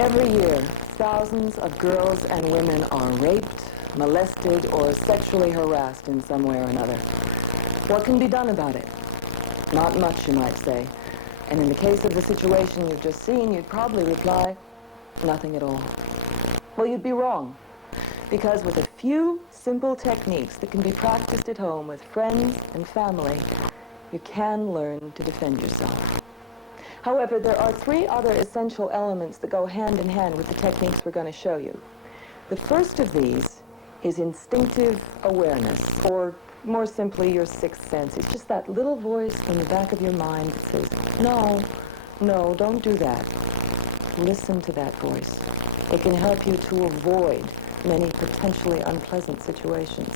Every year, thousands of girls and women are raped, molested, or sexually harassed in some way or another. What can be done about it? Not much, you might say. And in the case of the situation you've just seen, you'd probably reply, nothing at all. Well, you'd be wrong. Because with a few simple techniques that can be practiced at home with friends and family, you can learn to defend yourself. However, there are three other essential elements that go hand in hand with the techniques we're going to show you. The first of these is instinctive awareness, or more simply, your sixth sense. It's just that little voice in the back of your mind that says, no, no, don't do that. Listen to that voice. It can help you to avoid many potentially unpleasant situations.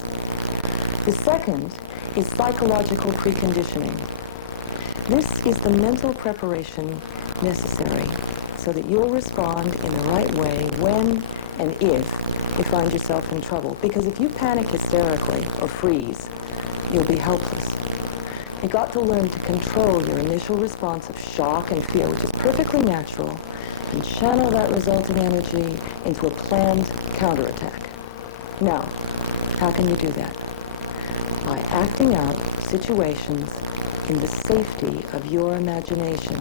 The second is psychological preconditioning. This is the mental preparation necessary so that you'll respond in the right way when and if you find yourself in trouble. Because if you panic hysterically or freeze, you'll be helpless. You've got to learn to control your initial response of shock and fear, which is perfectly natural, and channel that resulting energy into a planned counterattack. Now, how can you do that? By acting out situations in the safety of your imagination,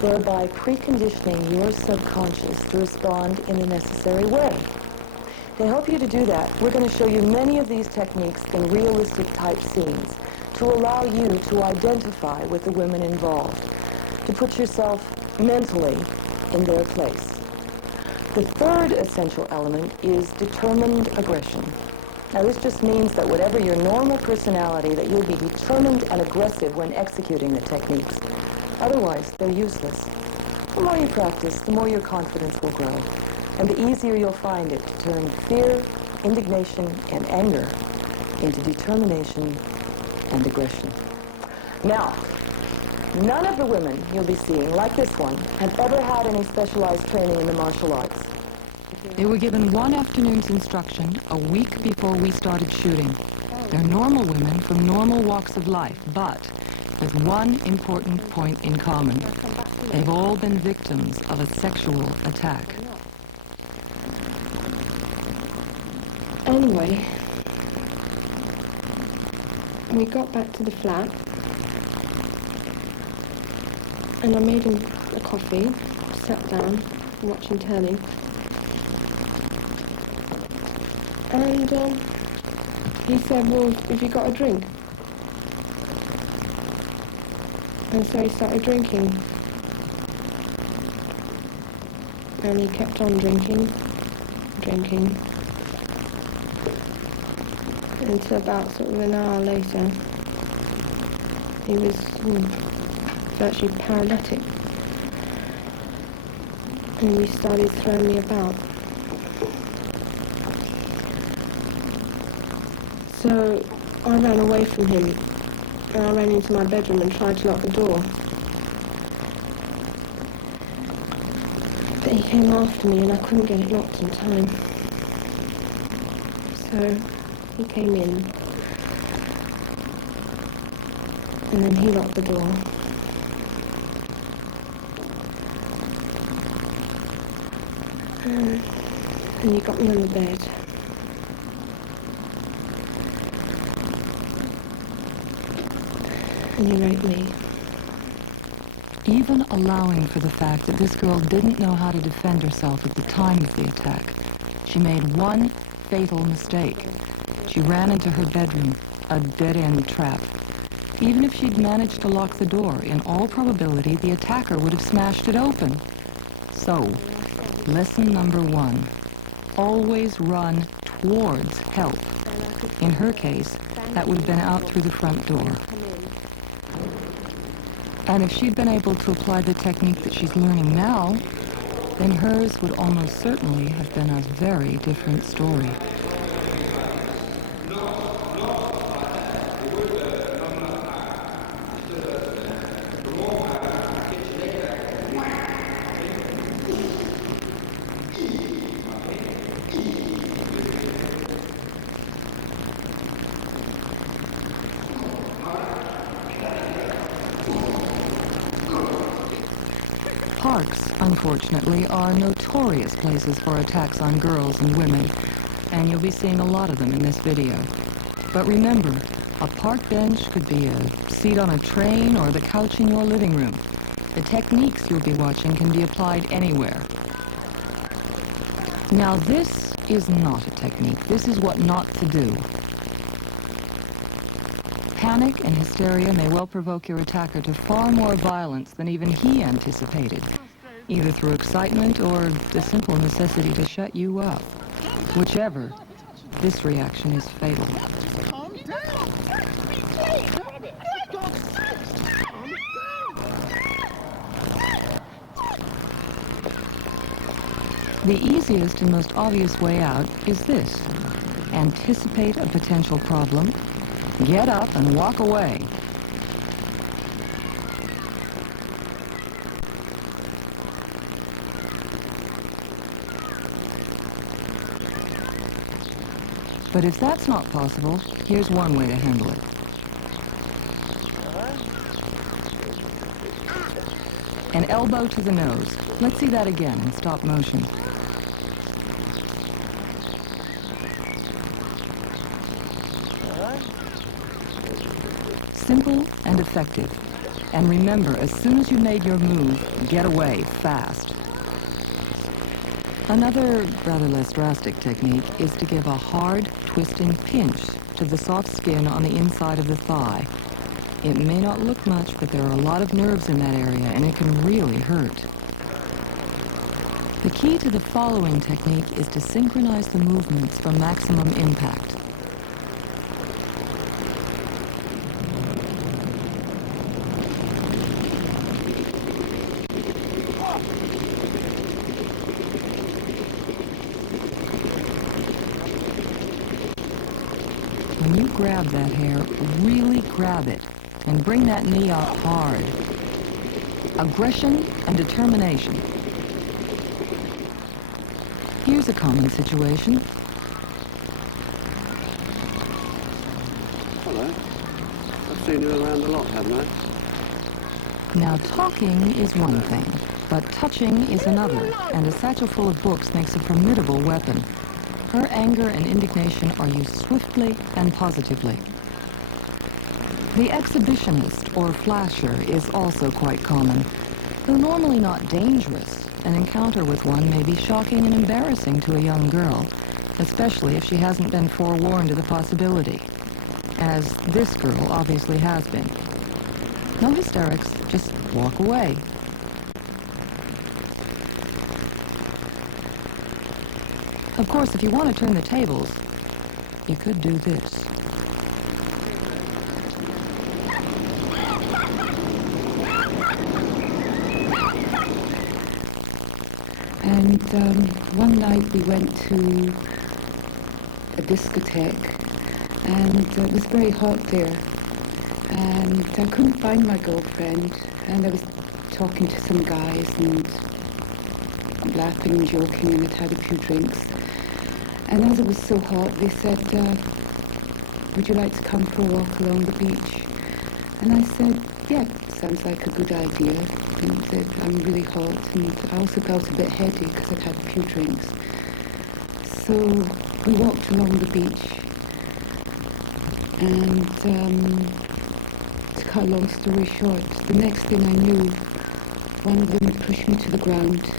thereby preconditioning your subconscious to respond in the necessary way. To help you to do that, we're going to show you many of these techniques in realistic type scenes to allow you to identify with the women involved, to put yourself mentally in their place. The third essential element is determined aggression. Now, this just means that whatever your normal personality, that you'll be determined and aggressive when executing the techniques. Otherwise, they're useless. The more you practice, the more your confidence will grow, and the easier you'll find it to turn fear, indignation, and anger into determination and aggression. Now, none of the women you'll be seeing, like this one, have ever had any specialized training in the martial arts. They were given one afternoon's instruction a week before we started shooting. They're normal women from normal walks of life, but there's one important point in common. They've all been victims of a sexual attack. Anyway, we got back to the flat, and I made him a coffee, sat down, watching telly. And he said, well, have you got a drink? And so he started drinking. And he kept on drinking. Until about sort of an hour later, he was virtually paralytic. And he started throwing me about. So I ran away from him, and I ran into my bedroom and tried to lock the door. But he came after me and I couldn't get it locked in time. So he came in, and then he locked the door. And he got me on the bed. And he raped me. Even allowing for the fact that this girl didn't know how to defend herself at the time of the attack, she made one fatal mistake. She ran into her bedroom, a dead-end trap. Even if she'd managed to lock the door, in all probability the attacker would have smashed it open. So, lesson number one, always run towards help. In her case, that would have been out through the front door. And if she'd been able to apply the technique that she's learning now, then hers would almost certainly have been a very different story. Parks, unfortunately, are notorious places for attacks on girls and women, and you'll be seeing a lot of them in this video. But remember, a park bench could be a seat on a train or the couch in your living room. The techniques you'll be watching can be applied anywhere. Now this is not a technique. This is what not to do. Panic and hysteria may well provoke your attacker to far more violence than even he anticipated, either through excitement or the simple necessity to shut you up. Whichever, this reaction is fatal. Calm down! The easiest and most obvious way out is this. Anticipate a potential problem, get up and walk away. But if that's not possible, here's one way to handle it. An elbow to the nose. Let's see that again in stop motion. Simple and effective. And remember, as soon as you made your move, get away fast. Another rather less drastic technique is to give a hard, twisting pinch to the soft skin on the inside of the thigh. It may not look much, but there are a lot of nerves in that area, and it can really hurt. The key to the following technique is to synchronize the movements for maximum impact. When you grab that hair, really grab it and bring that knee up hard. Aggression and determination. Here's a common situation. Hello. I've seen you around a lot, haven't I? Now, talking is one thing, but touching is another, and a satchel full of books makes a formidable weapon. Her anger and indignation are used swiftly and positively. The exhibitionist or flasher is also quite common. Though normally not dangerous, an encounter with one may be shocking and embarrassing to a young girl, especially if she hasn't been forewarned of the possibility, as this girl obviously has been. No hysterics, just walk away. Of course, if you want to turn the tables, you could do this. And one night we went to a discotheque, and it was very hot there, and I couldn't find my girlfriend, and I was talking to some guys and laughing and joking, and I'd had a few drinks. And as it was so hot, they said, would you like to come for a walk along the beach? And I said, yeah, sounds like a good idea. And said, I'm really hot, and I also felt a bit heady because I'd had a few drinks. So we walked along the beach, and to cut a long story short, the next thing I knew, one of them pushed me to the ground,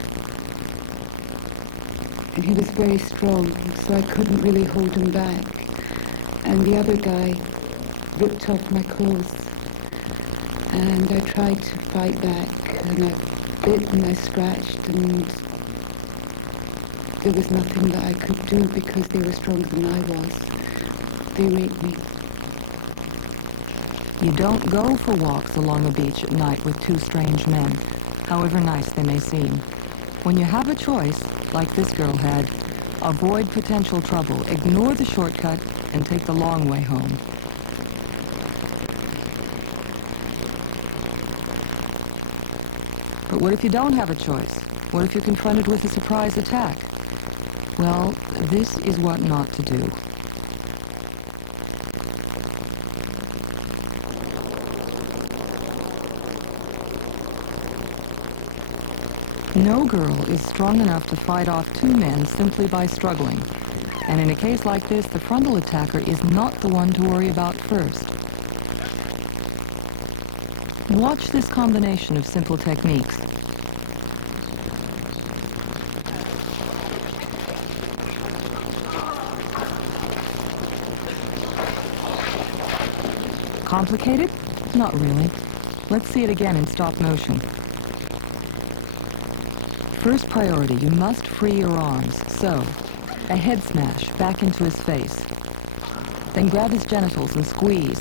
and he was very strong, so I couldn't really hold him back. And the other guy ripped off my clothes, and I tried to fight back, and I bit and I scratched, and there was nothing that I could do because they were stronger than I was. They raped me. You don't go for walks along a beach at night with two strange men, however nice they may seem. When you have a choice, like this girl had, avoid potential trouble, ignore the shortcut, and take the long way home. But what if you don't have a choice? What if you're confronted with a surprise attack? Well, this is what not to do. No girl is strong enough to fight off two men simply by struggling. And in a case like this, the frontal attacker is not the one to worry about first. Watch this combination of simple techniques. Complicated? Not really. Let's see it again in stop motion. First priority, you must free your arms. So, a head smash back into his face. Then grab his genitals and squeeze.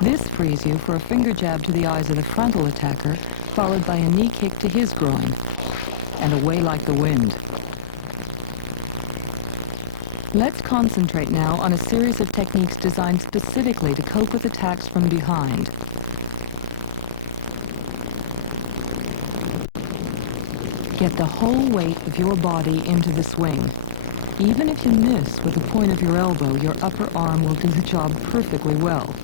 This frees you for a finger jab to the eyes of the frontal attacker, followed by a knee kick to his groin. And away like the wind. Let's concentrate now on a series of techniques designed specifically to cope with attacks from behind. Get the whole weight of your body into the swing. Even if you miss with the point of your elbow, your upper arm will do the job perfectly well.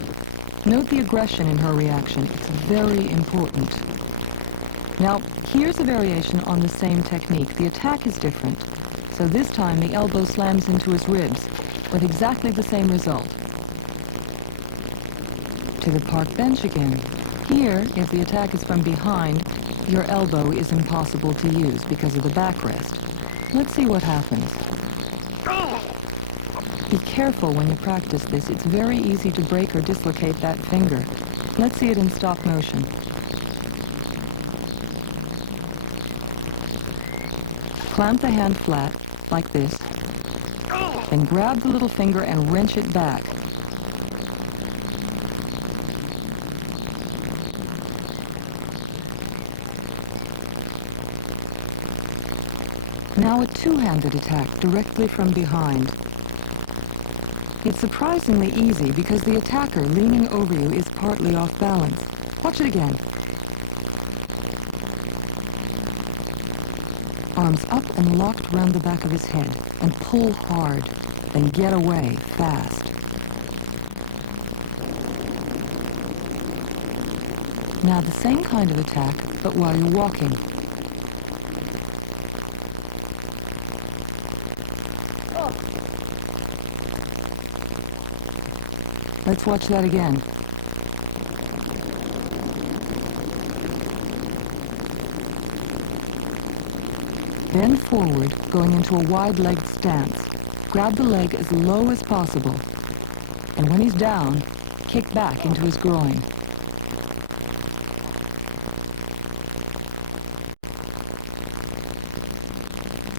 Note the aggression in her reaction. It's very important. Now, here's a variation on the same technique. The attack is different. So this time the elbow slams into his ribs with exactly the same result. To the park bench again. Here, if the attack is from behind, your elbow is impossible to use because of the backrest. Let's see what happens. Be careful when you practice this. It's very easy to break or dislocate that finger. Let's see it in stop motion. Clamp the hand flat, like this. Then grab the little finger and wrench it back. Now a two-handed attack directly from behind. It's surprisingly easy because the attacker leaning over you is partly off balance. Watch it again. Arms up and locked around the back of his head, and pull hard, then get away fast. Now the same kind of attack, but while you're walking. Let's watch that again. Bend forward, going into a wide-legged stance. Grab the leg as low as possible. And when he's down, kick back into his groin.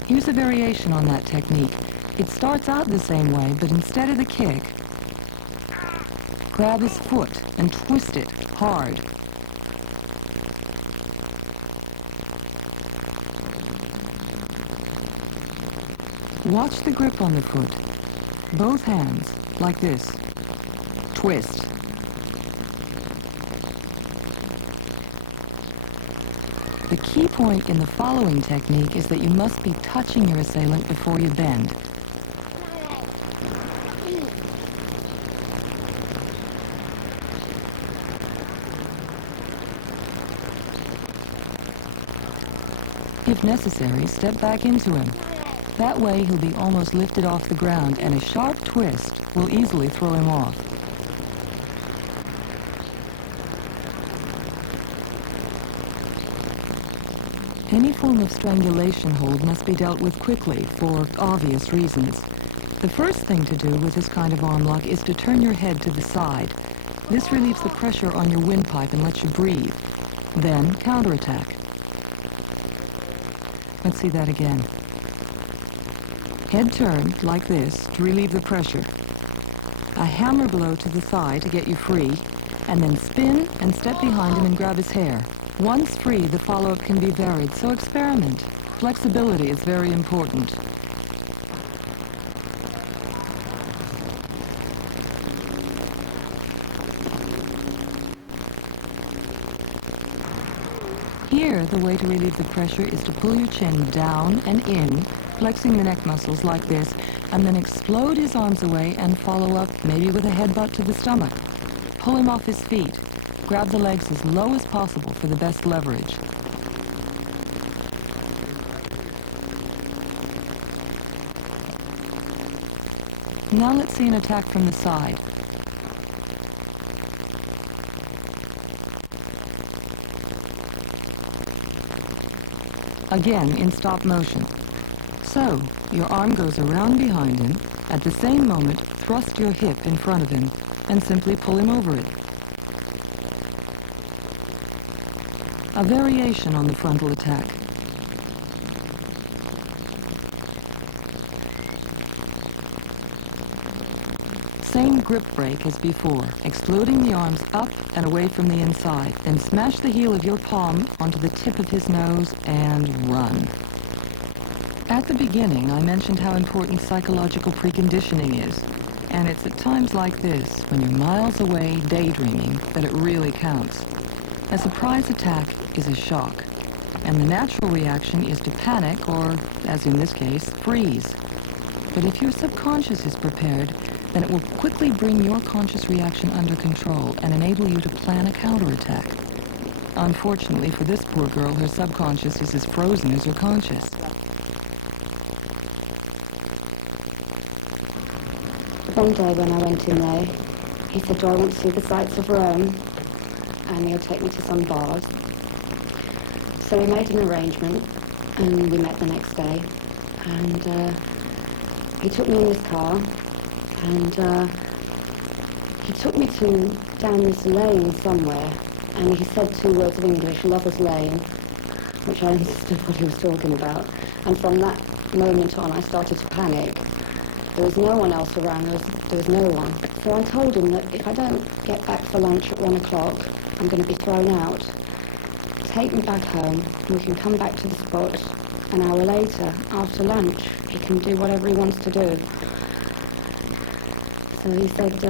Here's a variation on that technique. It starts out the same way, but instead of the kick, grab his foot and twist it hard. Watch the grip on the foot. Both hands, like this. Twist. The key point in the following technique is that you must be touching your assailant before you bend. If necessary, step back into him. That way he'll be almost lifted off the ground, and a sharp twist will easily throw him off. Any form of strangulation hold must be dealt with quickly for obvious reasons. The first thing to do with this kind of arm lock is to turn your head to the side. This relieves the pressure on your windpipe and lets you breathe. Then counterattack. Let's see that again. Head turned, like this, to relieve the pressure. A hammer blow to the thigh to get you free, and then spin and step behind him and grab his hair. Once free, the follow-up can be varied, so experiment. Flexibility is very important. Here, the way to relieve the pressure is to pull your chin down and in, flexing the neck muscles like this, and then explode his arms away and follow up, maybe with a headbutt to the stomach. Pull him off his feet. Grab the legs as low as possible for the best leverage. Now let's see an attack from the side. Again in stop motion. So, your arm goes around behind him. At the same moment, thrust your hip in front of him and simply pull him over it. A variation on the frontal attack. Same grip break as before, exploding the arms up and away from the inside. Then smash the heel of your palm onto the tip of his nose and run. At the beginning, I mentioned how important psychological preconditioning is. And it's at times like this, when you're miles away daydreaming, that it really counts. A surprise attack is a shock. And the natural reaction is to panic or, as in this case, freeze. But if your subconscious is prepared, then it will quickly bring your conscious reaction under control and enable you to plan a counterattack. Unfortunately for this poor girl, her subconscious is as frozen as her conscious. One day when I went in there, he said, "Do I want to see the sights of Rome?" And he'll take me to some bars. So we made an arrangement, and we met the next day. And he took me in his car, and he took me down this lane somewhere, and he said 2 words of English, "Lover's Lane," which I understood what he was talking about. And from that moment on, I started to panic. There was no one else around, there was no one. So I told him that if I don't get back for lunch at 1 o'clock, I'm going to be thrown out. Take me back home, and we can come back to the spot an hour later, after lunch. He can do whatever he wants to do. So he said,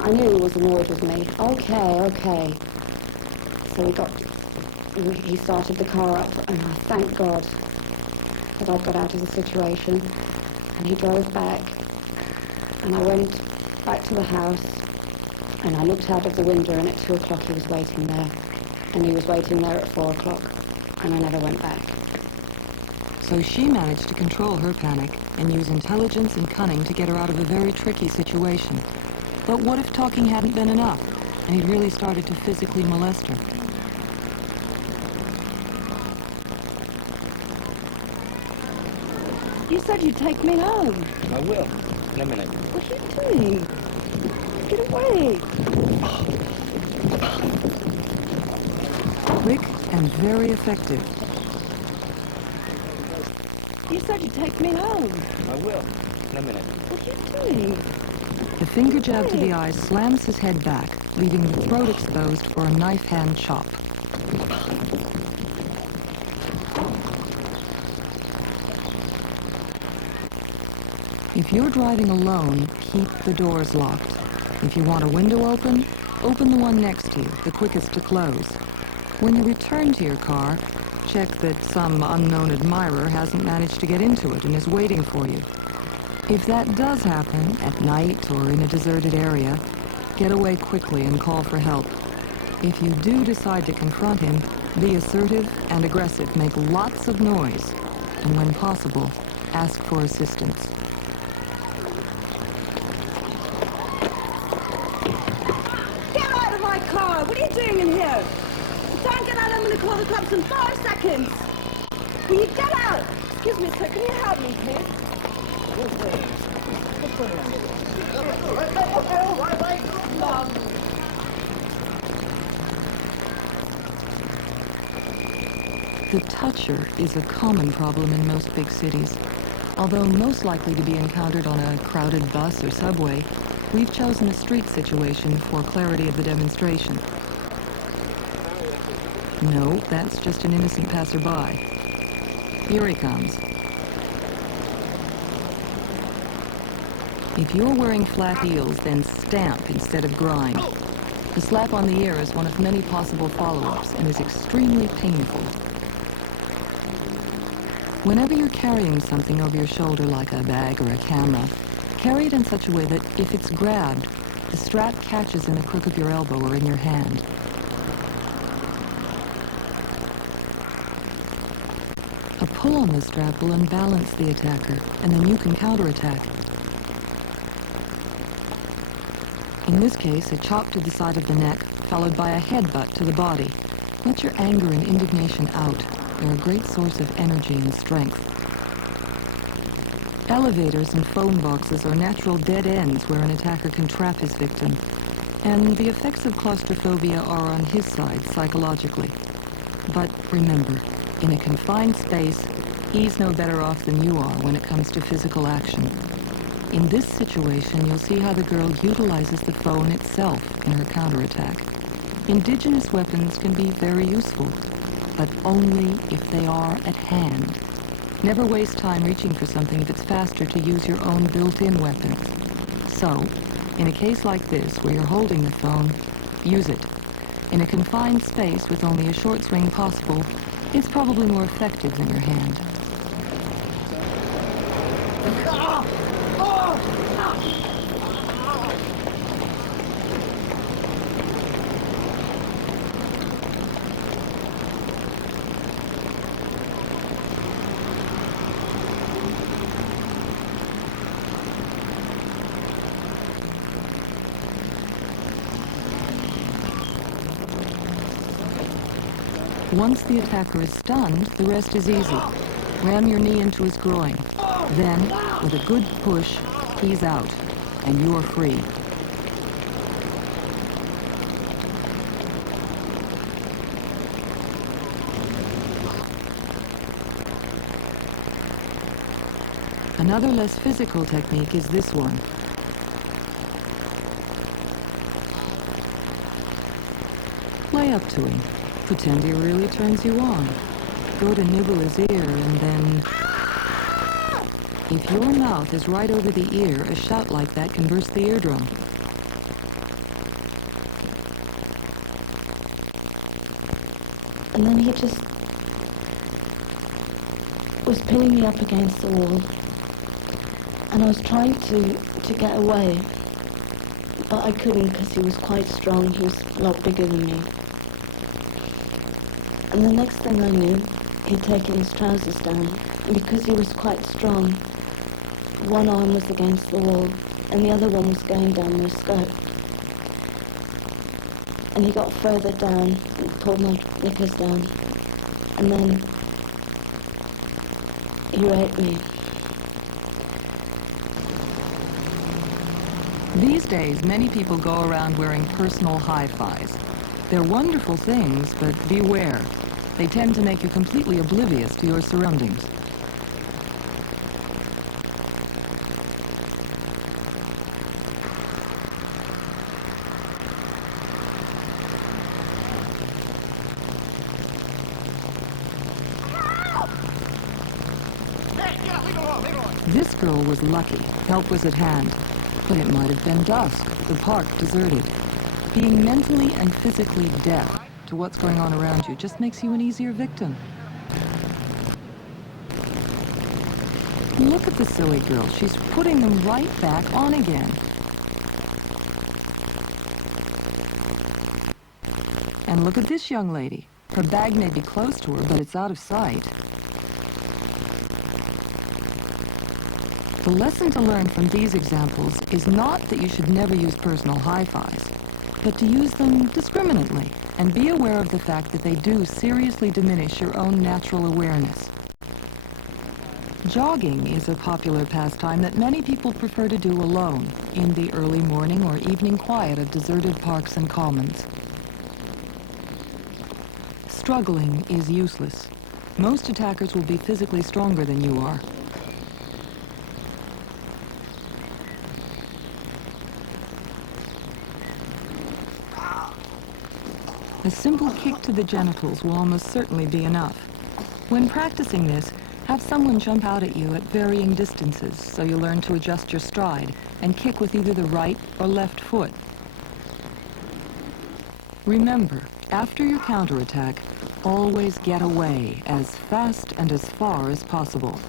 I knew he was annoyed with me. Okay. So he started the car up, and I thank God that I got out of the situation. And he drove back, and I went back to the house, and I looked out of the window, and at 2 o'clock he was waiting there. And he was waiting there at 4 o'clock, and I never went back. So she managed to control her panic and use intelligence and cunning to get her out of a very tricky situation. But what if talking hadn't been enough, and he'd really started to physically molest her? You said you'd take me home. I will, in a minute. What are you doing? Get away. Quick and very effective. You said you'd take me home. I will, in a minute. What are you doing? The finger jab to the eye slams his head back, leaving the throat exposed for a knife hand chop. If you're driving alone, keep the doors locked. If you want a window open, open the one next to you, the quickest to close. When you return to your car, check that some unknown admirer hasn't managed to get into it and is waiting for you. If that does happen, at night or in a deserted area, get away quickly and call for help. If you do decide to confront him, be assertive and aggressive, make lots of noise, and when possible, ask for assistance. Get out of my car! What are you doing in here? If you don't get out, I'm going to call the cops in 5 seconds. Will you get out? Excuse me, sir. Can you help me, please? The toucher is a common problem in most big cities. Although most likely to be encountered on a crowded bus or subway, we've chosen a street situation for clarity of the demonstration. No, that's just an innocent passerby. Here he comes. If you're wearing flat heels, then stamp instead of grind. The slap on the ear is one of many possible follow-ups and is extremely painful. Whenever you're carrying something over your shoulder like a bag or a camera, carry it in such a way that if it's grabbed, the strap catches in the crook of your elbow or in your hand. A pull on the strap will unbalance the attacker, and then you can counterattack. In this case, a chop to the side of the neck, followed by a headbutt to the body. Let your anger and indignation out. They're a great source of energy and strength. Elevators and phone boxes are natural dead ends where an attacker can trap his victim. And the effects of claustrophobia are on his side psychologically. But remember, in a confined space, he's no better off than you are when it comes to physical action. In this situation, you'll see how the girl utilizes the phone itself in her counterattack. Indigenous weapons can be very useful, but only if they are at hand. Never waste time reaching for something if it's faster to use your own built-in weapons. So, in a case like this, where you're holding the phone, use it. In a confined space with only a short swing possible, it's probably more effective than your hand. Once the attacker is stunned, the rest is easy. Ram your knee into his groin. Then, with a good push, he's out, and you're free. Another less physical technique is this one. Play up to him. Pretend he really turns you on. Go to nibble his ear and then... If your mouth is right over the ear, a shout like that can burst the eardrum. And then he just was pinning me up against the wall. And I was trying to get away, but I couldn't because he was quite strong. He was a lot bigger than me. And the next thing I knew, he'd taken his trousers down. And because he was quite strong, one arm was against the wall and the other one was going down my skirt. And he got further down and pulled my knickers down. And then he raped me. These days, many people go around wearing personal hi-fis. They're wonderful things, but beware. They tend to make you completely oblivious to your surroundings. This girl was lucky. Help was at hand. But it might have been dusk, the park deserted. Being mentally and physically deaf to what's going on around you just makes you an easier victim. Look at the silly girl. She's putting them right back on again. And look at this young lady. Her bag may be close to her, but it's out of sight. The lesson to learn from these examples is not that you should never use personal hi-fis, but to use them discriminately and be aware of the fact that they do seriously diminish your own natural awareness. Jogging is a popular pastime that many people prefer to do alone in the early morning or evening quiet of deserted parks and commons. Struggling is useless. Most attackers will be physically stronger than you are. A simple kick to the genitals will almost certainly be enough. When practicing this, have someone jump out at you at varying distances so you learn to adjust your stride and kick with either the right or left foot. Remember, after your counterattack, always get away as fast and as far as possible.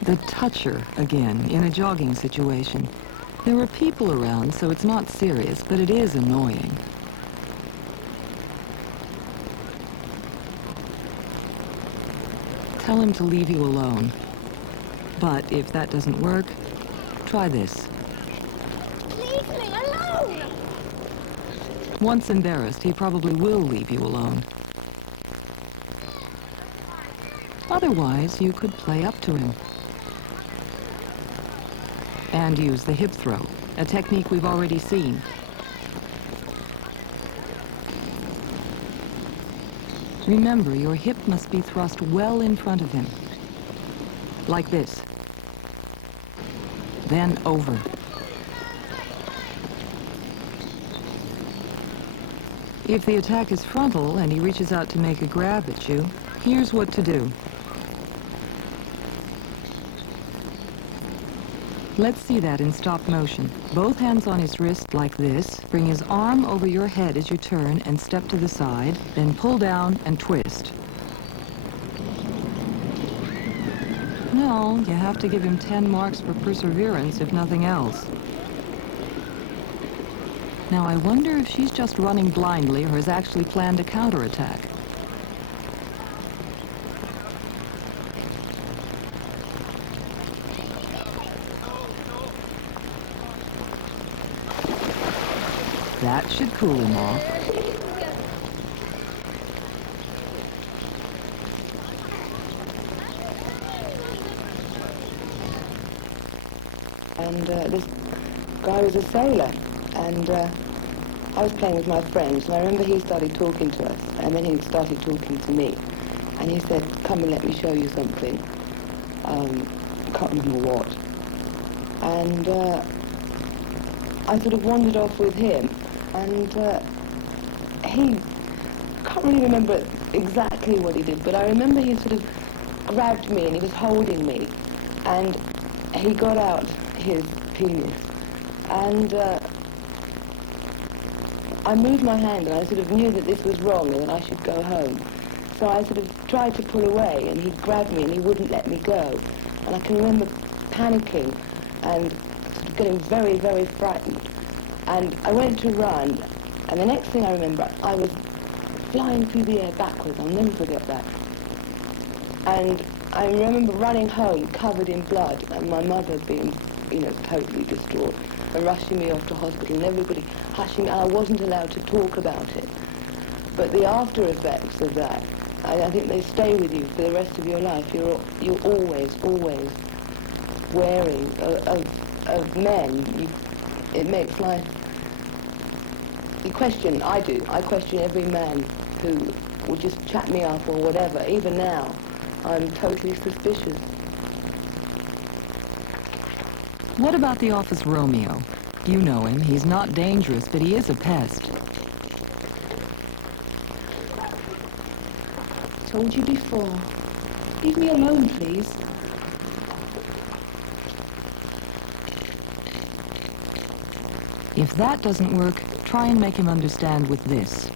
The toucher, again, in a jogging situation. There are people around, so it's not serious, but it is annoying. Tell him to leave you alone. But if that doesn't work, Try this. Leave me alone! Once embarrassed, he probably will leave you alone. Otherwise, you could play up to him. And use the hip throw, a technique we've already seen. Remember, your hip must be thrust well in front of him. Like this. Then over. If the attack is frontal and he reaches out to make a grab at you, here's what to do. Let's see that in stop motion. Both hands on his wrist like this. Bring his arm over your head as you turn and step to the side. Then pull down and twist. No, you have to give him 10 marks for perseverance, if nothing else. Now I wonder if she's just running blindly or has actually planned a counterattack. That should cool him off. And this guy was a sailor, and I was playing with my friends, and I remember he started talking to us, and then he started talking to me, and he said, "Come and let me show you something." I can't remember what. And I sort of wandered off with him, and he, I can't really remember exactly what he did, but I remember he sort of grabbed me and he was holding me, and he got out his penis, and I moved my hand, and I sort of knew that this was wrong and that I should go home. So I sort of tried to pull away, and he grabbed me and he wouldn't let me go. And I can remember panicking and sort of getting very, very frightened. And I went to run, and the next thing I remember, I was flying through the air backwards. I'll never forget that. And I remember running home covered in blood, and my mother being, totally distraught, and rushing me off to hospital, and everybody hushing. I wasn't allowed to talk about it. But the after effects of that, I think they stay with you for the rest of your life. You're always wearing of men. It makes life. You question. I do. I question every man who will just chat me up or whatever. Even now, I'm totally suspicious. What about the office Romeo? You know him. He's not dangerous, but he is a pest. Told you before. Leave me alone, please. If that doesn't work, try and make him understand with this.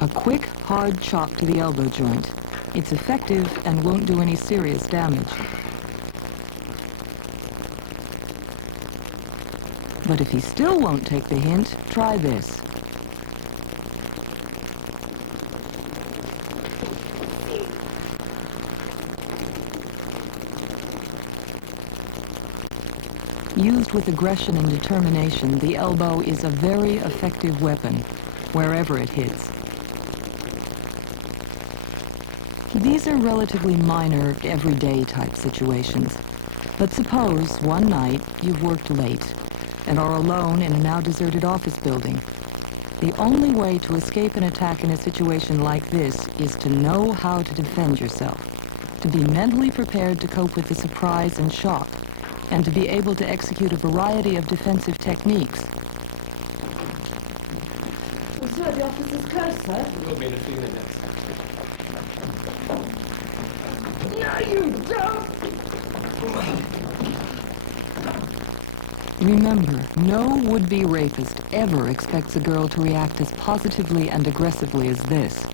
A quick, hard chop to the elbow joint. It's effective and won't do any serious damage. But if he still won't take the hint, try this. Used with aggression and determination, the elbow is a very effective weapon, wherever it hits. These are relatively minor, everyday type situations. But suppose, one night, you've worked late and are alone in a now deserted office building. The only way to escape an attack in a situation like this is to know how to defend yourself, to be mentally prepared to cope with the surprise and shock, and to be able to execute a variety of defensive techniques. Monsieur, the officer's close, sir. We'll be in a few minutes. No, you don't! Remember, no would-be rapist ever expects a girl to react as positively and aggressively as this.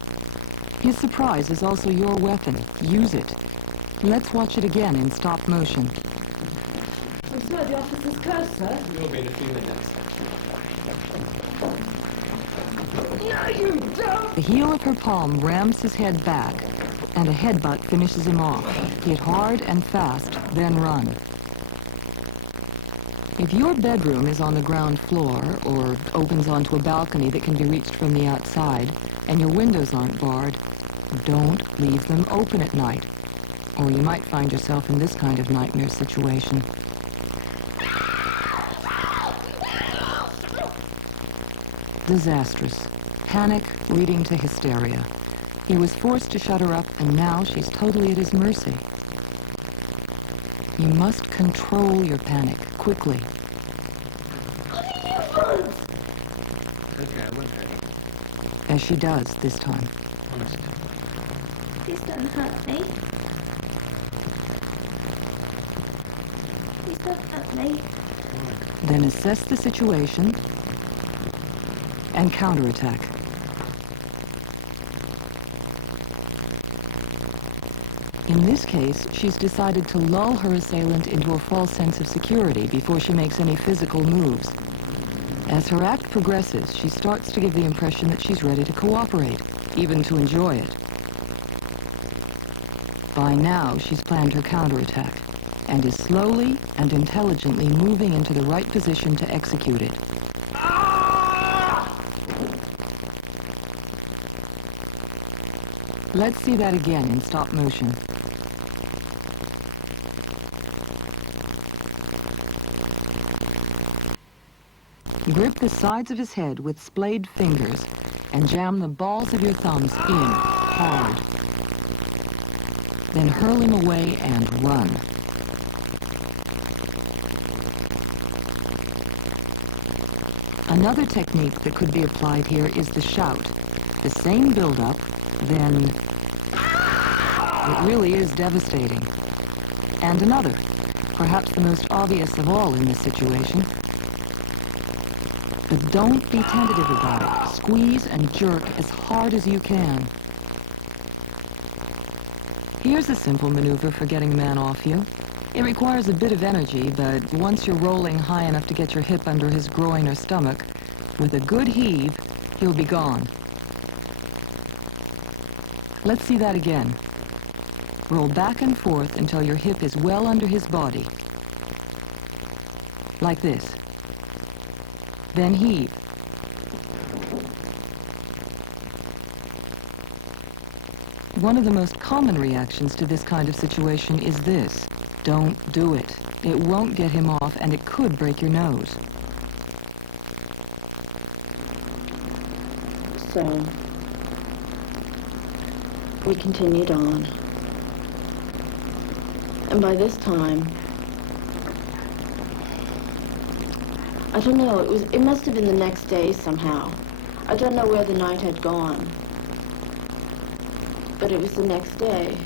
His surprise is also your weapon. Use it. Let's watch it again in stop motion. Monsieur, the officer's close, sir. We'll be in a few minutes. No, you don't! The heel of her palm rams his head back, and a headbutt finishes him off. Hit hard and fast, then run. If your bedroom is on the ground floor or opens onto a balcony that can be reached from the outside, and your windows aren't barred, don't leave them open at night, or you might find yourself in this kind of nightmare situation. Disastrous. Panic leading to hysteria. He was forced to shut her up, and now she's totally at his mercy. You must control your panic quickly. Okay, I won't hurt you. As she does this time. Honest. Please don't hurt me. Please don't hurt me. Then assess the situation and counterattack. In this case, she's decided to lull her assailant into a false sense of security before she makes any physical moves. As her act progresses, she starts to give the impression that she's ready to cooperate, even to enjoy it. By now, she's planned her counterattack and is slowly and intelligently moving into the right position to execute it. Let's see that again in stop motion. Grip the sides of his head with splayed fingers and jam the balls of your thumbs in hard. Then hurl him away and run. Another technique that could be applied here is the shout. The same build-up, then it really is devastating. And another, perhaps the most obvious of all in this situation. But don't be tentative about it. Squeeze and jerk as hard as you can. Here's a simple maneuver for getting a man off you. It requires a bit of energy, but once you're rolling high enough to get your hip under his groin or stomach, with a good heave, he'll be gone. Let's see that again. Roll back and forth until your hip is well under his body. Like this. Then heave. One of the most common reactions to this kind of situation is this. Don't do it. It won't get him off, and it could break your nose. So, we continued on. And by this time, I don't know, it must have been the next day somehow. I don't know where the night had gone. But it was the next day.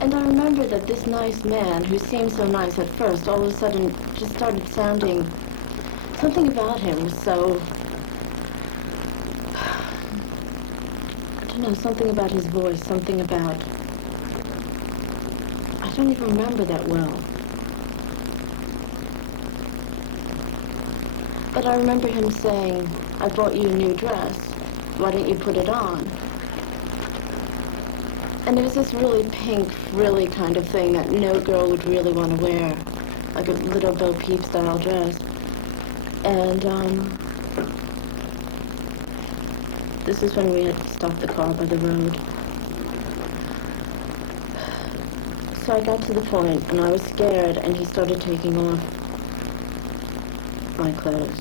And I remember that this nice man, who seemed so nice at first, all of a sudden just started sounding... Something about him was so... I don't know, something about his voice, something about... I don't even remember that well. But I remember him saying, I bought you a new dress. Why don't you put it on? And it was this really pink, frilly kind of thing that no girl would really want to wear. Like a little Bo Peep style dress. And, this is when we had stopped the car by the road. So I got to the point, and I was scared, and he started taking off my clothes.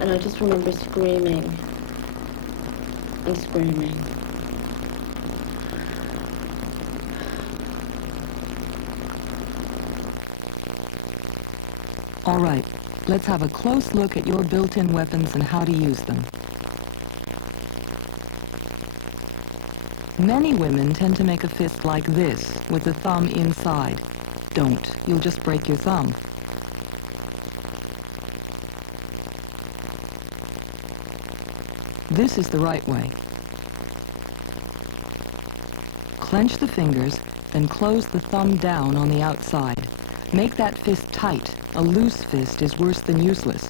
And I just remember screaming and screaming. All right, let's have a close look at your built-in weapons and how to use them. Many women tend to make a fist like this, with the thumb inside. Don't. You'll just break your thumb. This is the right way. Clench the fingers, then close the thumb down on the outside. Make that fist tight. A loose fist is worse than useless.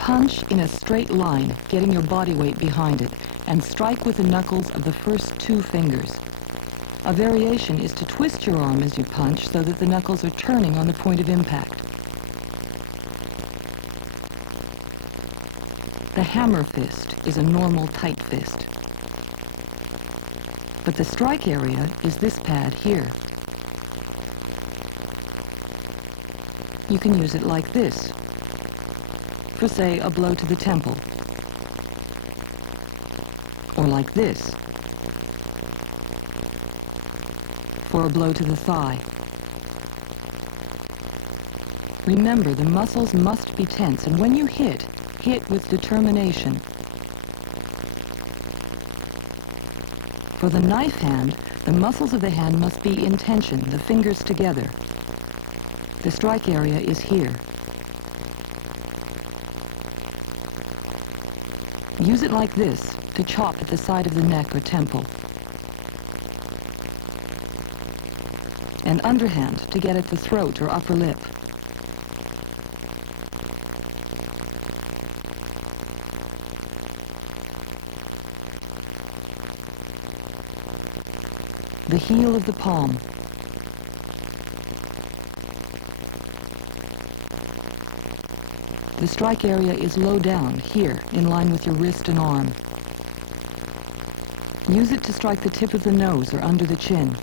Punch in a straight line, getting your body weight behind it, and strike with the knuckles of the first 2 fingers. A variation is to twist your arm as you punch so that the knuckles are turning on the point of impact. The hammer fist is a normal tight fist. But the strike area is this pad here. You can use it like this, for say a blow to the temple, or like this, for a blow to the thigh. Remember, the muscles must be tense, and when you hit with determination. For the knife hand, the muscles of the hand must be in tension, the fingers together. The strike area is here. Use it like this to chop at the side of the neck or temple. And underhand to get at the throat or upper lip. The heel of the palm. The strike area is low down, here, in line with your wrist and arm. Use it to strike the tip of the nose or under the chin.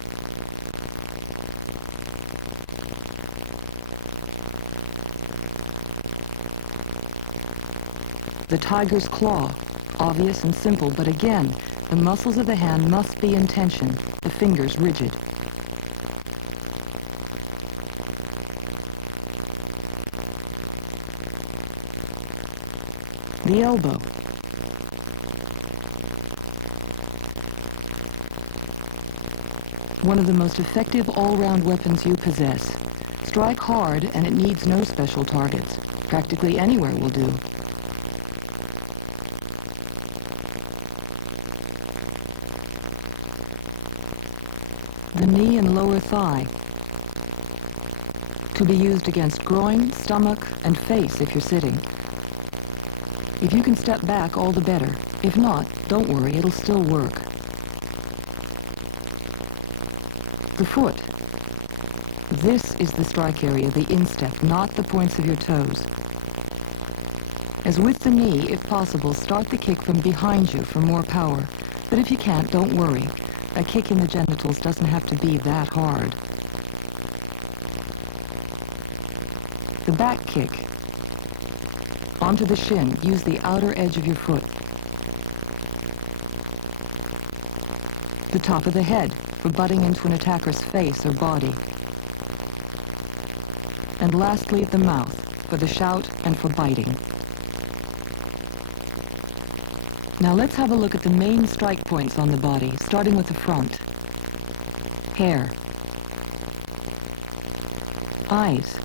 The tiger's claw, obvious and simple, but again, the muscles of the hand must be in tension, the fingers rigid. The elbow. One of the most effective all-round weapons you possess. Strike hard and it needs no special targets. Practically anywhere will do. The knee and lower thigh. To be used against groin, stomach, and face if you're sitting. If you can step back, all the better. If not, don't worry, it'll still work. The foot. This is the strike area, the instep, not the points of your toes. As with the knee, if possible, start the kick from behind you for more power. But if you can't, don't worry. A kick in the genitals doesn't have to be that hard. The back kick. Onto the shin, use the outer edge of your foot. The top of the head, for butting into an attacker's face or body. And lastly at the mouth, for the shout and for biting. Now let's have a look at the main strike points on the body, starting with the front. Hair. Eyes.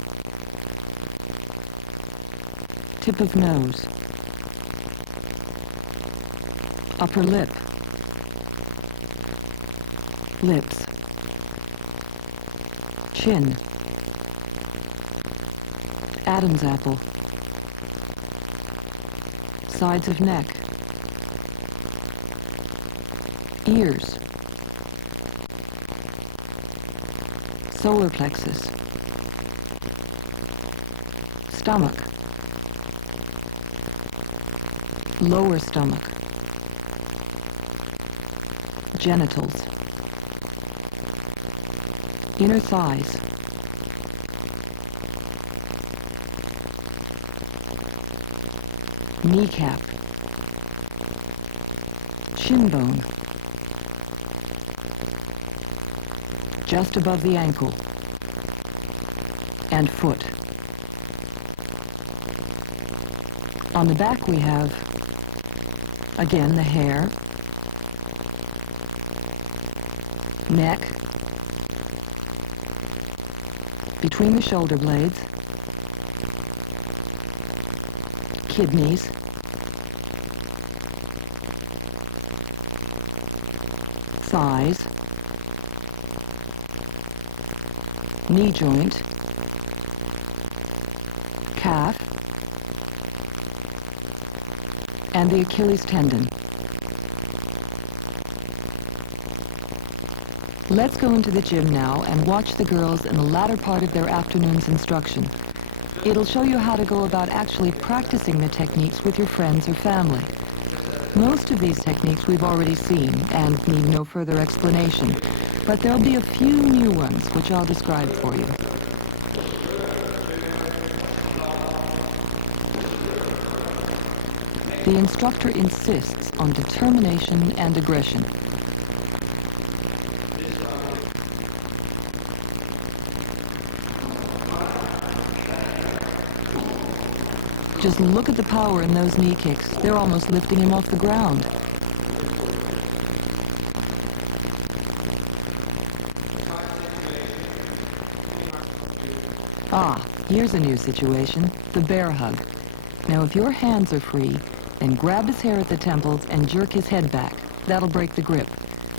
Tip of nose. Upper lip. Lips. Chin. Adam's apple. Sides of neck. Ears. Solar plexus. Stomach. Lower stomach. Genitals. Inner thighs. Kneecap. Shin bone. Just above the ankle. And foot. On the back we have, again, the hair, neck, between the shoulder blades, kidneys, thighs, knee joint, calf, and the Achilles tendon. Let's go into the gym now and watch the girls in the latter part of their afternoon's instruction. It'll show you how to go about actually practicing the techniques with your friends or family. Most of these techniques we've already seen and need no further explanation, but there'll be a few new ones which I'll describe for you. The instructor insists on determination and aggression. Just look at the power in those knee kicks. They're almost lifting him off the ground. Ah, here's a new situation, the bear hug. Now if your hands are free, then grab his hair at the temples and jerk his head back. That'll break the grip.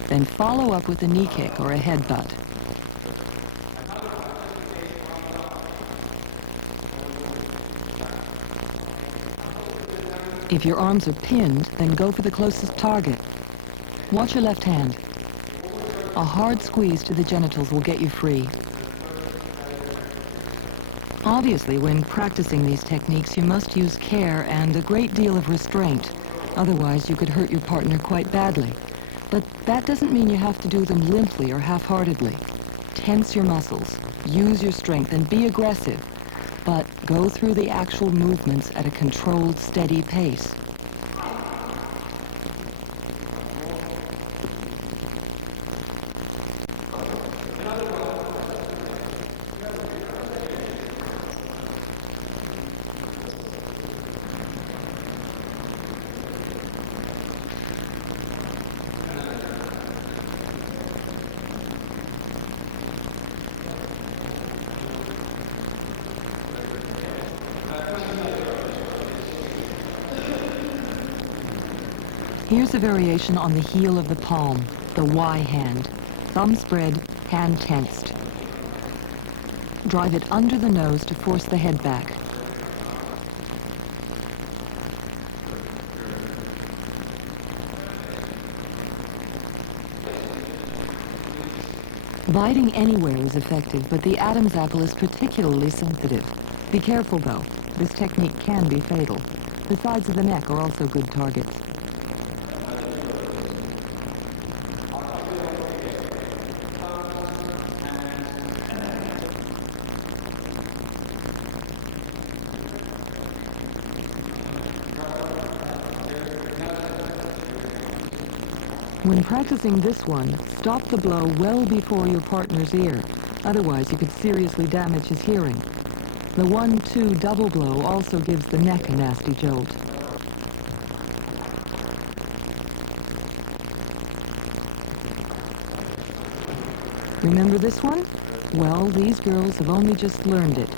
Then follow up with a knee kick or a headbutt. If your arms are pinned, then go for the closest target. Watch your left hand. A hard squeeze to the genitals will get you free. Obviously, when practicing these techniques, you must use care and a great deal of restraint. Otherwise, you could hurt your partner quite badly. But that doesn't mean you have to do them limply or half-heartedly. Tense your muscles, use your strength, and be aggressive. But go through the actual movements at a controlled, steady pace. Here's a variation on the heel of the palm, the Y hand. Thumb spread, hand tensed. Drive it under the nose to force the head back. Biting anywhere is effective, but the Adam's apple is particularly sensitive. Be careful though, this technique can be fatal. The sides of the neck are also good targets. When practicing this one, stop the blow well before your partner's ear. Otherwise, you could seriously damage his hearing. The 1-2 double blow also gives the neck a nasty jolt. Remember this one? Well, these girls have only just learned it.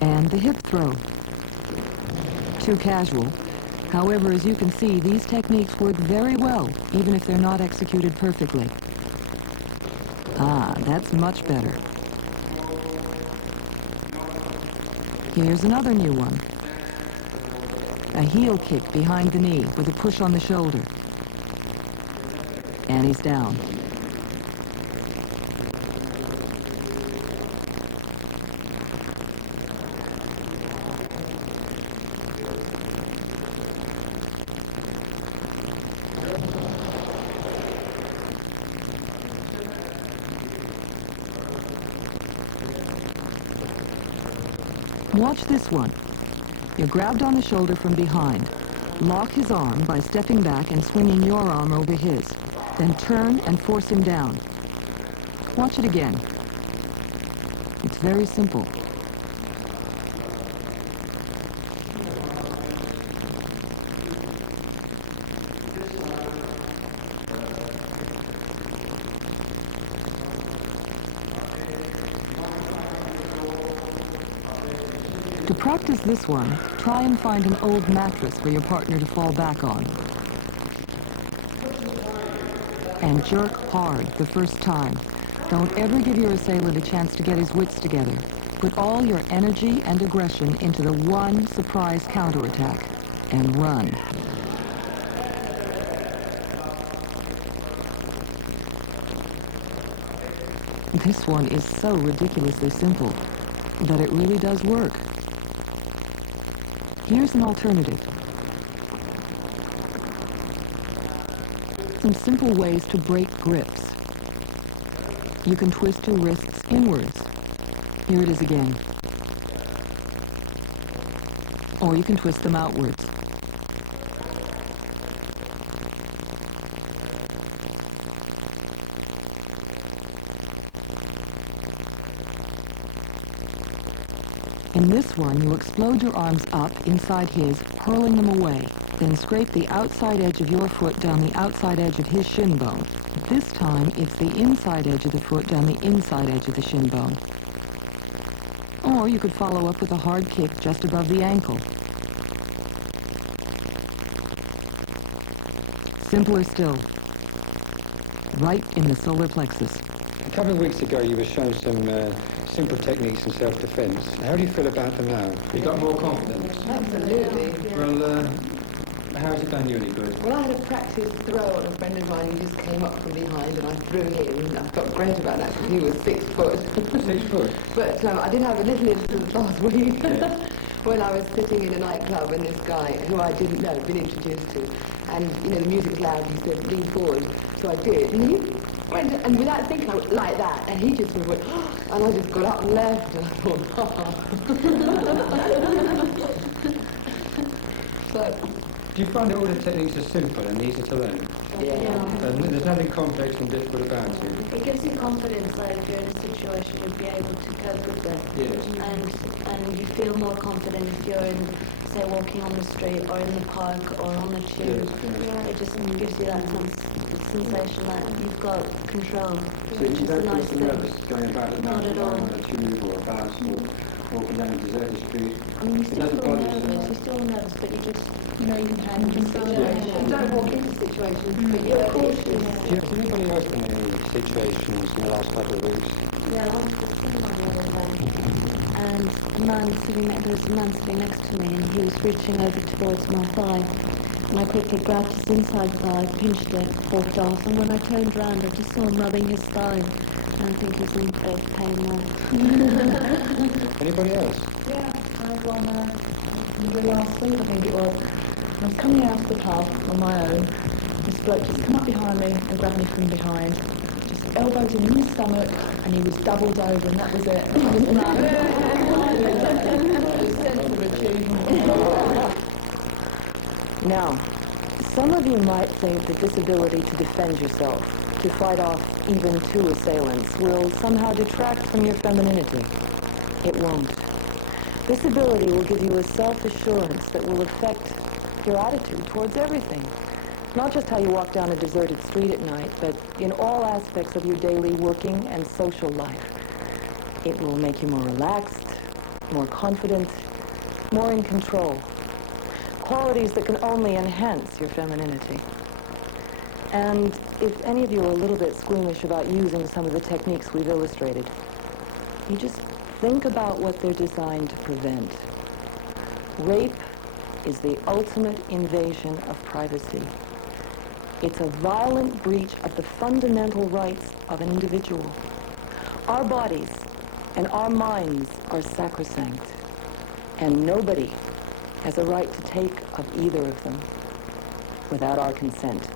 And the hip throw. Too casual. However, as you can see, these techniques work very well, even if they're not executed perfectly. Ah, that's much better. Here's another new one. A heel kick behind the knee with a push on the shoulder. And he's down. Watch this one. You're grabbed on the shoulder from behind. Lock his arm by stepping back and swinging your arm over his. Then turn and force him down. Watch it again. It's very simple. To practice this one, try and find an old mattress for your partner to fall back on. And jerk hard the first time. Don't ever give your assailant a chance to get his wits together. Put all your energy and aggression into the one surprise counterattack and run. This one is so ridiculously simple that it really does work. Here's an alternative. Some simple ways to break grips. You can twist your wrists inwards. Here it is again. Or you can twist them outwards. In this one, you explode your arms up inside his, hurling them away. Then scrape the outside edge of your foot down the outside edge of his shin bone. This time, it's the inside edge of the foot down the inside edge of the shin bone. Or you could follow up with a hard kick just above the ankle. Simpler still. Right in the solar plexus. A couple of weeks ago, you were showing some simple techniques in self-defense. How do you feel about them now? You got more confidence? Absolutely. Well, how has it done you any good? Well, I had a practice throw on a friend of mine who just came up from behind and I threw him. And I felt great about that because he was 6 foot. 6 foot? But I did have a little incident last week when I was sitting in a nightclub and this guy, who I didn't know, been introduced to, and, you know, the music was loud, he said, lean forward. So I did. And he went, and without thinking, I went like that, and he just sort of went, and I just got up and left, and I thought, But Do you find that all the techniques are simple and easy to learn? yeah. And there's nothing complex and difficult about it? It gives you confidence that if you're in a situation you'll be able to cope with it. Yes. And you feel more confident if you're in, say, walking on the street or in the park or on the tube. Yes. It just gives you that sensation that you've got control, So which you is a don't nice feel thing. nervous going about the Not night at all. on a tube or a bus or walking down a deserted street? I mean, you It still doesn't feel bother you so nervous, much. you're still nervous, but you just know you can handle the You situation. don't walk into situations, but you're cautious. Has anybody else been in any situations in the last couple of weeks? Yeah, I went to the cinema the other day, and there was a man sitting next to me, and he was reaching over towards my thigh, and I quickly grabbed his inside thigh, pinched it, walked off, and when I turned round, I just saw him rubbing his thigh, and I think he's in a bit of pain now. Anybody else? Yeah, I had one maybe last week, I think it was. I was coming out of the pub on my own. This bloke just come up behind me and grabbed me from behind. Just elbows in his stomach, and he was doubled over, and that was it. Now, some of you might think that this ability to defend yourself, to fight off even 2 assailants, will somehow detract from your femininity. It won't. This ability will give you a self-assurance that will affect your attitude towards everything. Not just how you walk down a deserted street at night, but in all aspects of your daily working and social life. It will make you more relaxed, more confident, more in control. Qualities that can only enhance your femininity. And if any of you are a little bit squeamish about using some of the techniques we've illustrated, you just think about what they're designed to prevent. Rape is the ultimate invasion of privacy. It's a violent breach of the fundamental rights of an individual. Our bodies and our minds are sacrosanct, and nobody has a right to take of either of them without our consent.